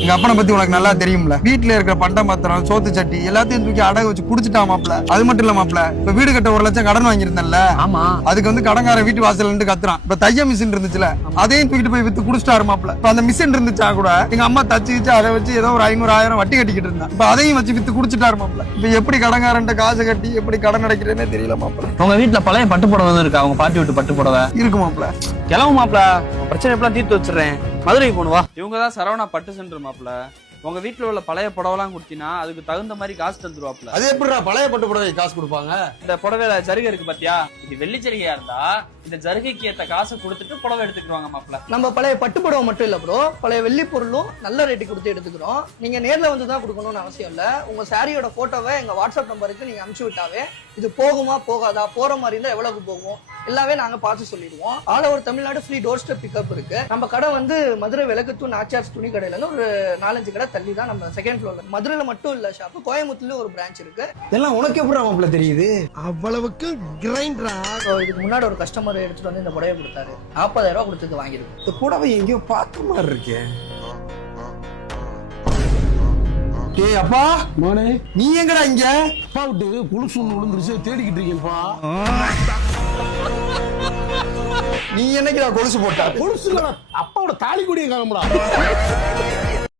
எங்க அப்பனை பத்தி உனக்கு நல்லா தெரியும்ல. வீட்டுல இருக்கிற பண்டம் பத்திரம், சோத்து சட்டி எல்லாத்தையும் தூக்கி அடகு வச்சு குடிச்சிட்டா மாப்ள. அது மட்டும் இல்ல மாப்ள, இப்ப வீடு கட்ட 1 லட்சம் கடன் வாங்கியிருந்தேன்ல, ஆமா, அதுக்கு வந்து கடன்கார வீட்டு வாசல்ல இருந்து கத்துறான். இப்ப தைய மிஷின் இருந்துச்சுல, அதையும் தூக்கிட்டு போய் வித்து குடிச்சிட்டாரு மாப்ள. இப்ப அந்த மிஷின் இருந்துச்சா கூட எங்க அம்மா தச்சு அதை வச்சு ஏதோ ஒரு 500 1000 வட்டி கட்டிக்கிட்டு இருந்தா. இப்ப அதையும் வச்சு வித்து குடிச்சிட்டாரு மாப்ள. இப்ப எப்படி கடன்காரன்ட்ட காசு கட்டி எப்படி கடன் அடைக்கிறேன்னே தெரியல மாப்ள. உங்க வீட்டுல பழைய பட்டு புடவை இருக்கா? அவங்க பாட்டி விட்டு பட்டு புடவை இருக்கு மாப்ள. கிளம்பு மாப்ள, பிரச்சனை எப்பலாம் தீர்த்து வச்சிடுறேன். மதுரைக்கு போகணும் வா. இவங்க தான் சரவணா பட்டு சென்டர் மாப்ள. உங்க வீட்டுல உள்ள பழைய புடவெல்லாம் கொடுத்தீங்கன்னா அதுக்கு தகுந்த மாதிரி காசு தந்துருவாப்ல. அது எப்படிடா பழைய பட்டு புடவை காசு கொடுப்பாங்க? இந்த புடவையில ஜருகை இருக்கு பாத்தியா, இது வெள்ளி ஜருகையா இருந்தா இந்த ஜருகைக்கு ஏத்த காசை கொடுத்துட்டு புடவை எடுத்துக்குவாங்க மாப்ள. நம்ம பழைய பட்டு புடவை மட்டும் இல்ல ப்ரோ, பழைய வெள்ளி பொருளும் நல்ல ரேட்டு கொடுத்து எடுத்துக்கிறோம். நீங்க நேர்ல வந்து தான் கொடுக்கணும்னு அவசியம் இல்ல. உங்க சாரியோட போட்டோவை எங்க வாட்ஸ்அப் நம்பருக்கு நீங்க அனுப்பிச்சு விட்டாவே இது போகுமா போகாதா, போற மாதிரி இருந்தா எவ்வளவு போகும் எல்லாமே நாங்க பார்த்து சொல்லிடுவோம். All over Tamil Nadu free doorstep pickup இருக்கு. நம்ம கடை வந்து மதுரை விளக்குத்தூண் நாச்சியார்ஸ் துணி கடையில இருந்து ஒரு 4-5 கடை தள்ளி தான் நம்ம செகண்ட் ஃப்ளோர்ல. மதுரையில மட்டும் இல்ல ஷாப், கோயம்புத்தூர்ல ஒரு பிரான்ச் இருக்கு. இதெல்லாம் உனக்கு எப்படி மாப்ள தெரியுது? அவ்வளவுக்கு கிரைண்டரா? இதுக்கு முன்னாடி ஒரு கஸ்டமர் எடுத்துட்டு வந்து இந்த புடவை கொடுத்தாரு. 40,000 ரூபாய் கொடுத்து வாங்கிருக்கு. இந்த புடவை எங்கேயோ பார்த்த மாதிரி இருக்கே. டேய் அப்பா, மோனே நீ எங்கடா இங்க? அப்பா விட்டு குலுசு ஒண்ணு விழுந்துருச்சு, தேடிக்கிட்டு இருக்கேன்ப்பா. நீ என்னைக்குடா கொலுசு போட்டா? கொலுசு இல்லடா, அப்பாவோட தாலி கொடியை காணும்டா.